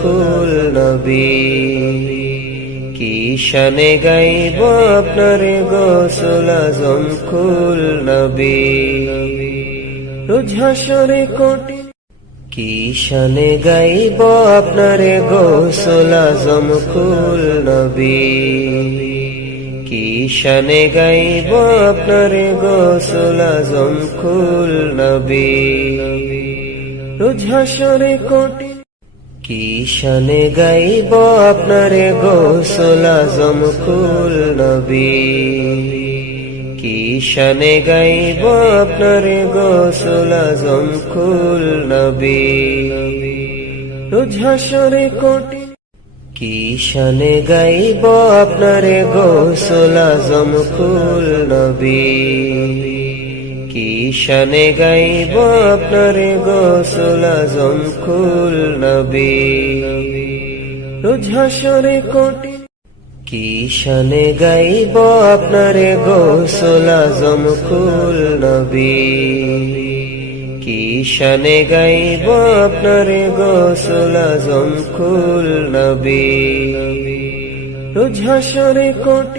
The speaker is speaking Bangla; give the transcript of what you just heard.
কুল নবী কি শানে গাইব আপনার গোসল আজম কুল নবী রোজ হাসরে কোটি কি শানে গাইব আপনার গোসল আজম কুল নবী কি শানে গাইব আপনার গোসল আজম কুল নবী রোজ হাসরে কোটি কি শানে গাইব আপনার গোসল আজম কুল নবী কি শানে গাইব আপনার গোসল আজম কুল নবী রোজ হাসরে কোটি কি শানে গাইব আপনার গোসল আজম কুল নবী কি শানে গাইব আপনার গোসল আজম কুল নবী রোজ হাসরে কোটি কি শানে গাইব আপনার গোসল আজম কুল নবী কি শানে গাইব আপনার গোসল আজম কুল নবী রোজ হাসরে কোটি